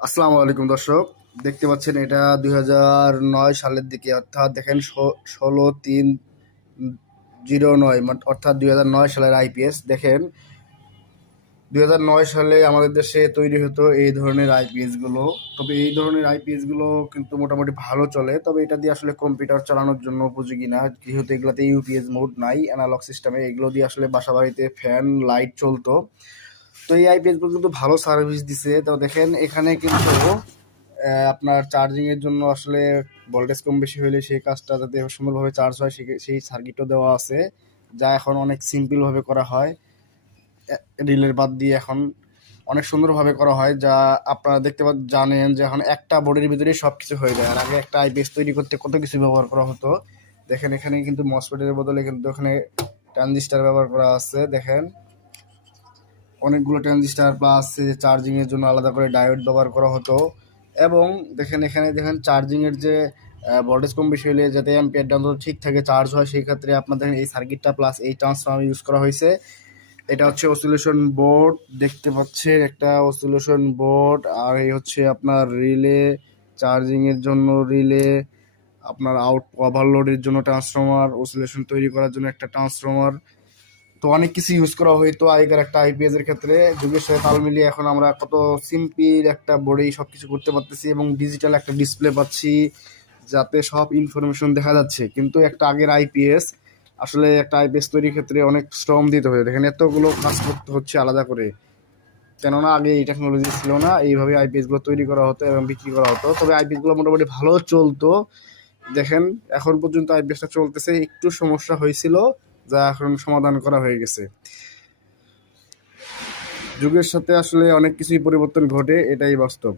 আসসালামু আলাইকুম দর্শক, দেখতে পাচ্ছেন এটা 2009 সালের দিকে, অর্থাৎ দেখেন 16/3/09, অর্থাৎ 2009 সালের আইপিএস। দেখেন 2009 সালে আমাদের দেশে তৈরি হতো এই ধরনের আইপিএস গুলো। তবে এই ধরনের আইপিএস গুলো কিন্তু মোটামুটি ভালো চলে, তবে এটা দিয়ে আসলে কম্পিউটার চালানোর জন্য উপযোগী না, যেহেতু এগুলোতে ইউপিএস মোড নাই, অ্যানালগ সিস্টেমে। এগুলো দিয়ে আসলে বাসা বাড়িতে ফ্যান লাইট চলতো। তো এই আইপিএস গুলো কিন্তু ভালো সার্ভিস দিছে। তো দেখেন এখানে কিন্তু আপনার চার্জিং এর জন্য আসলে ভোল্টেজ কম বেশি হলে সেই কাজটা যাতে সুন্দরভাবে চার্জ হয় সেই সার্কিটও দেওয়া আছে, যা এখন অনেক সিম্পল ভাবে করা হয়। রিলের বাদ দিয়ে এখন অনেক সুন্দরভাবে করা হয়, যা আপনারা জানেন যে এখন একটা বোর্ডের ভিতরেই সবকিছু হয়ে যায়। আর আগে একটা আইপিএস তৈরি করতে কত কিছু ব্যবহার করা হতো। দেখেন এখানে কিন্তু মসফেটের বদলে কিন্তু এখানে ট্রানজিস্টার ব্যবহার করা আছে। দেখেন অনেকগুলো ট্রানজিস্টার, প্লাস চার্জিং এর জন্য আলাদা করে ডায়োড ব্যবহার করা হতো। এবং দেখেন এখানে দেখেন চার্জিং এর যে ভোল্টেজ কম বেশি হলে যাতে অ্যাম্পিয়ার ডাউন ঠিক থাকে চার্জ হয়, সেই ক্ষেত্রে আপনার দেখেন এই সার্কিটটা প্লাস এই ট্রান্সফর্মার ইউজ করা হয়েছে। এটা হচ্ছে অসিলেশন বোর্ড, দেখতে পাচ্ছেন একটা অসিলেশন বোর্ড। আর এই হচ্ছে আপনার রিলে, চার্জিং এর জন্য রিলে, আপনার আউট ওভারলোডের জন্য ট্রান্সফর্মার, অসিলেশন তৈরি করার জন্য একটা ট্রান্সফর্মার। তো অনেক কিছু ইউজ করা হইতো আগেকার একটা আইপিএস এর ক্ষেত্রে। যুগের সাথে তাল মিলিয়ে এখন আমরা কত সিম্পল একটা বোর্ডেই সবকিছু করতে পারতেছি এবং ডিজিটাল একটা ডিসপ্লে পাচ্ছি, যাতে সব ইনফরমেশন দেখা যাচ্ছে। কিন্তু একটা আগের আইপিএস, আসলে একটা আইপিএস তৈরির ক্ষেত্রে অনেক শ্রম দিতে হবে, এখানে এতগুলো কাজ করতে হচ্ছে আলাদা করে। কেননা আগে এই টেকনোলজি ছিল না, এইভাবে আইপিএস গুলো তৈরি করা হতো এবং বিক্রি করা হতো। তবে আইপিএস গুলো মোটামুটি ভালো চলতো। দেখেন এখন পর্যন্ত আইপিএসটা চলতেছে, একটু সমস্যা হয়েছিল যা এখন সমাধান করা হয়ে গেছে। যুগের সাথে আসলে অনেক কিছুই পরিবর্তন ঘটে, এটাই বাস্তব।